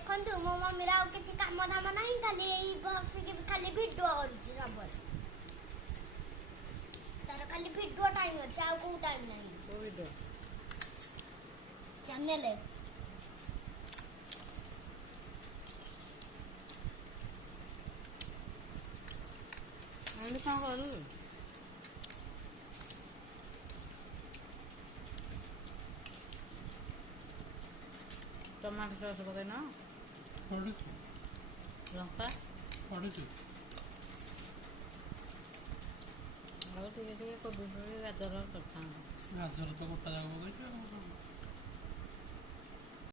ଦେଖନ୍ତୁ ମୋ ମମିର ଆଉ କିଛି କାମ ଧାମ ନାହିଁ, ଖାଲି ଏଇ ବସିକି ଖାଲି ଭିଡ଼ିଓ କରୁଛି ସବୁବେଳେ। ତାର ଖାଲି ଭିଡ଼ିଓ ଟାଇମ୍ ଅଛି, ଆଉ କୋଉ ଟାଇମ୍ ନାହିଁ। କୋଉ ଭିଡ଼ିଓ? ଚ୍ୟାନେଲ। ଏମିତି କ'ଣ କରୁ? Tomato sauce ପକେଇନ? ଲଙ୍କା ପଡ଼ିଛି। ଆଉ ଟିକେ ଟିକେ କୋବି ଫୋବି ଗାଜର କରିଥାନ୍ତି। ଗାଜର ତ ଗୋଟା ଯାକ ପକେଇଛି ଆଉ।